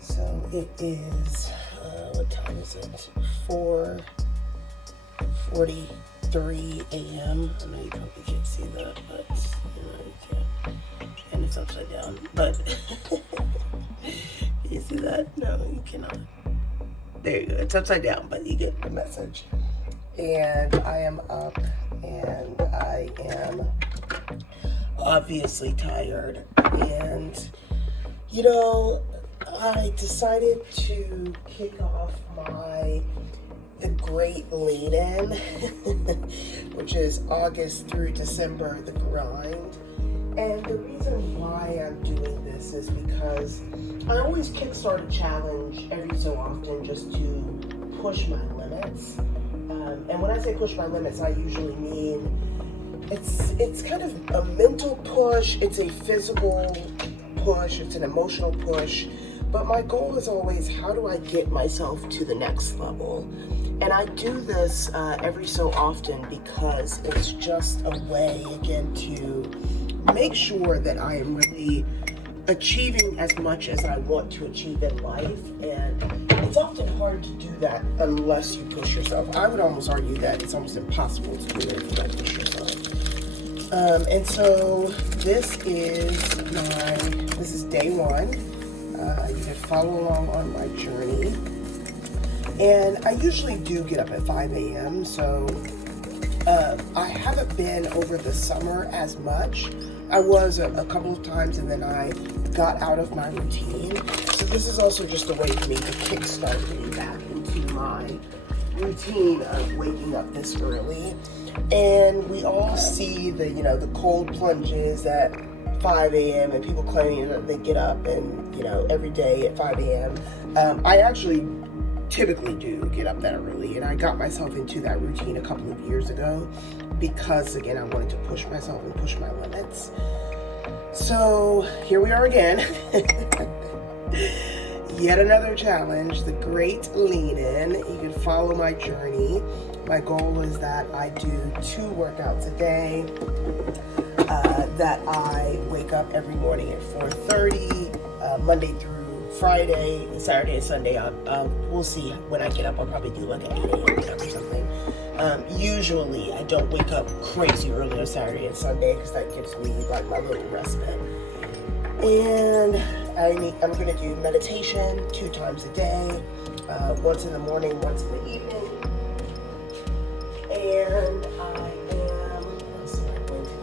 So it is, what time is it? 4:43 a.m. I know you probably can't see that, but you can. And it's upside down, but you see that? No, you cannot. There you go. It's upside down, but you get the message. And I am up, and I am obviously tired. And, you know, I decided to kick off the great lead-in, which is August through December, the grind. And the reason why I'm doing this is because I always kickstart a challenge every so often just to push my limits. And when I say push my limits, I usually mean it's kind of a mental push, it's a physical push, it's an emotional push. But my goal is always, how do I get myself to the next level? And I do this every so often because it's just a way, again, to make sure that I am really achieving as much as I want to achieve in life. And it's often hard to do that unless you push yourself. I would almost argue that it's almost impossible to do it if you don't push yourself. And so this is day one. You can follow along on my journey. And I usually do get up at 5 a.m. So I haven't been over the summer as much. I was a couple of times, and then I got out of my routine. So this is also just a way for me to kickstart getting back into my routine of waking up this early. And we all see the cold plunges at 5 a.m. and people claiming that they get up and, every day at 5 a.m. I actually typically do get up that early, and I got myself into that routine a couple of years ago because, again, I wanted to push myself and push my limits. So here we are again. Yet another challenge, the great lean-in. You can follow my journey. My goal is that I do 2 workouts a day, that I wake up every morning at 4:30, Monday through Friday, Saturday and Sunday. We'll see when I get up. I'll probably do like an 8 a.m. or something. Usually I don't wake up crazy early on Saturday and Sunday because that gives me like my little respite. And I'm going to do meditation 2 times a day, once in the morning, once in the evening. And what else am I going to do?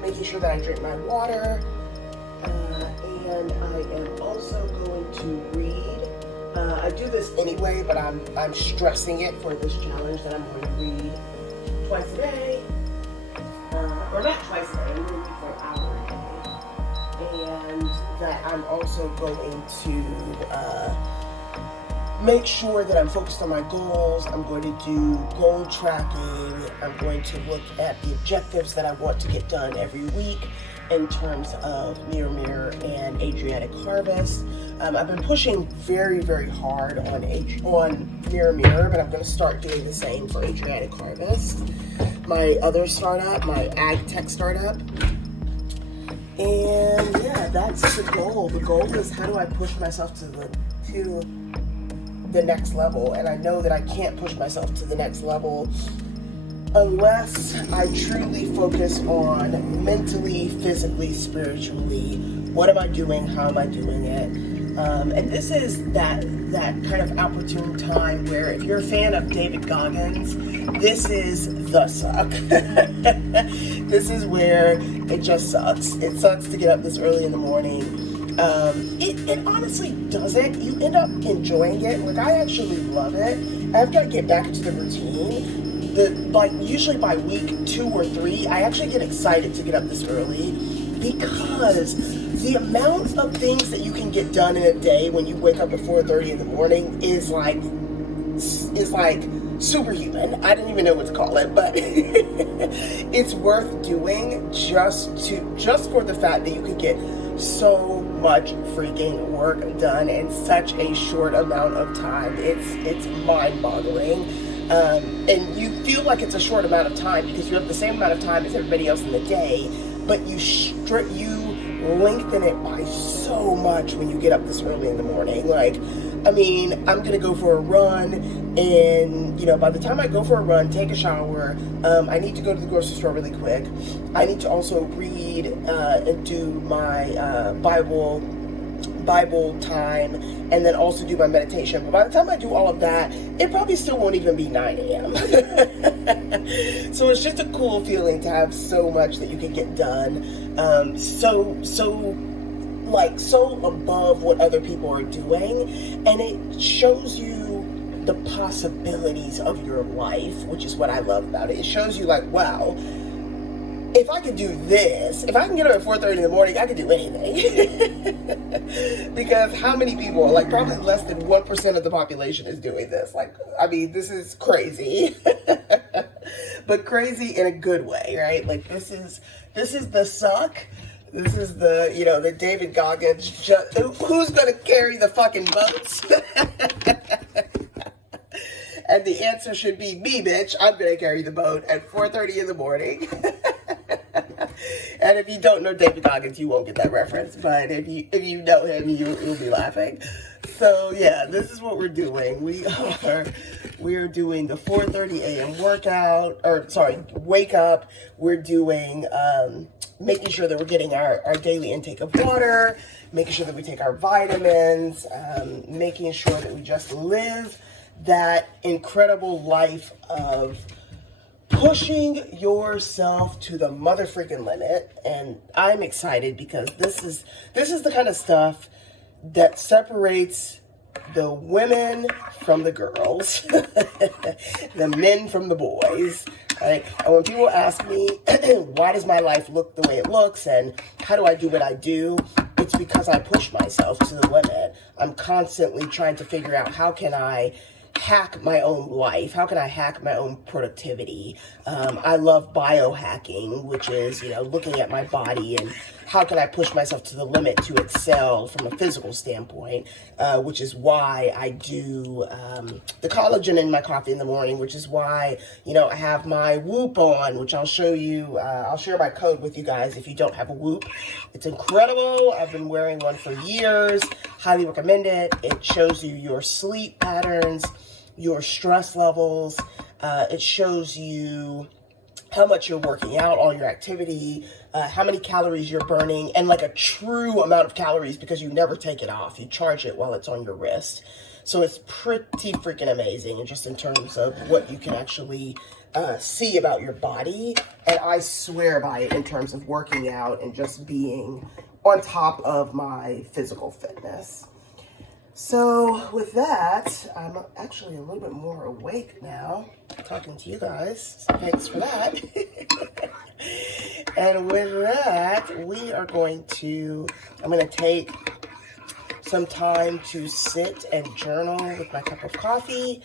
Making sure that I drink my water. And I am also going to read. I do this anyway, but I'm stressing it for this challenge that I'm going to read twice a day. Or not twice a day, I'm going to read for an hour a day. And that I'm also going to make sure that I'm focused on my goals. I'm going to do goal tracking. I'm going to look at the objectives that I want to get done every week in terms of Mirror and Adriatic Harvest. I've been pushing very, very hard on Mirror, but I'm going to start doing the same for Adriatic Harvest, my other startup, my ag tech startup. And yeah, that's the goal. The goal is, how do I push myself to the next level? And I know that I can't push myself to the next level unless I truly focus on mentally, physically, spiritually. What am I doing? How am I doing it? And this is that that kind of opportune time where if you're a fan of David Goggins, this is the suck. This is where it just sucks. It sucks to get up this early in the morning. It honestly doesn't. You end up enjoying it. Like, I actually love it. After I get back into the routine, usually by week 2 or 3, I actually get excited to get up this early, because the amount of things that you can get done in a day when you wake up at 4:30 in the morning is like superhuman. I didn't even know what to call it, but it's worth doing just for the fact that you could get so much freaking work done in such a short amount of time. It's mind-boggling. And you feel like it's a short amount of time because you have the same amount of time as everybody else in the day, but you lengthen it by so much when you get up this early in the morning. Like, I mean, I'm gonna go for a run, and by the time I go for a run, take a shower, I need to go to the grocery store really quick. I need to also read and do my Bible time, and then also do my meditation. But by the time I do all of that, it probably still won't even be 9 a.m. So it's just a cool feeling to have so much that you can get done, so above what other people are doing, and it shows you the possibilities of your life, which is what I love about it. It shows you, like, wow, if I could do this, if I can get up at 4:30 in the morning, I could do anything. Because how many people, like probably less than 1% of the population is doing this. Like, I mean, this is crazy. But crazy in a good way, right? Like, this is the suck. This is the David Goggins, who's going to carry the fucking boats? And the answer should be me, bitch. I'm going to carry the boat at 4:30 in the morning. And if you don't know David Goggins, you won't get that reference. But if you know him, you'll be laughing. So yeah, this is what we're doing. We are doing the 4:30 a.m. wake up. We're doing making sure that we're getting our daily intake of water, making sure that we take our vitamins, making sure that we just live that incredible life of pushing yourself to the mother freaking limit. And I'm excited because this is the kind of stuff that separates the women from the girls, the men from the boys, right? And when people ask me, why does my life look the way it looks and how do I do what I do? It's because I push myself to the limit. I'm constantly trying to figure out, how can I hack my own life? How can I hack my own productivity? I love biohacking, which is, looking at my body and how can I push myself to the limit to excel from a physical standpoint, which is why I do the collagen in my coffee in the morning, which is why, I have my Whoop on, which I'll show you. I'll share my code with you guys if you don't have a Whoop. It's incredible. I've been wearing one for years. Highly recommend it. It shows you your sleep patterns, your stress levels. It shows you how much you're working out, all your activity, how many calories you're burning, and like a true amount of calories because you never take it off. You charge it while it's on your wrist. So it's pretty freaking amazing, and just in terms of what you can actually see about your body. And I swear by it in terms of working out and just being on top of my physical fitness. So with that, I'm actually a little bit more awake now, talking to you guys. So thanks for that. And with that, I'm going to take some time to sit and journal with my cup of coffee,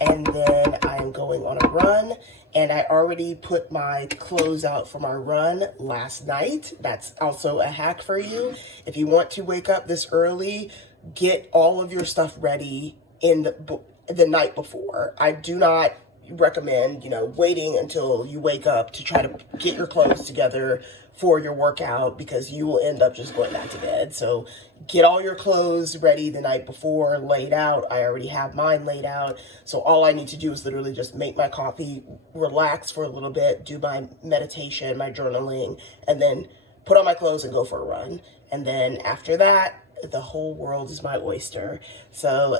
and then I'm going on a run. And I already put my clothes out for my run last night. That's also a hack for you. If you want to wake up this early, get all of your stuff ready in the night before. I do not recommend, waiting until you wake up to try to get your clothes together for your workout, because you will end up just going back to bed. So get all your clothes ready the night before, laid out. I already have mine laid out. So all I need to do is literally just make my coffee, relax for a little bit, do my meditation, my journaling, and then put on my clothes and go for a run. And then after that, the whole world is my oyster. So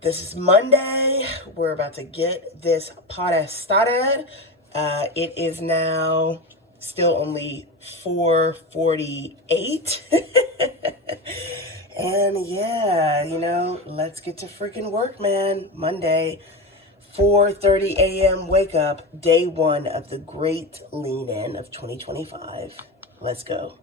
This is Monday. We're about to get this podcast started. It is now still only 4:48. And yeah, let's get to freaking work, man. Monday, 4:30 a.m. wake up, day one of the great lean in of 2025. Let's go.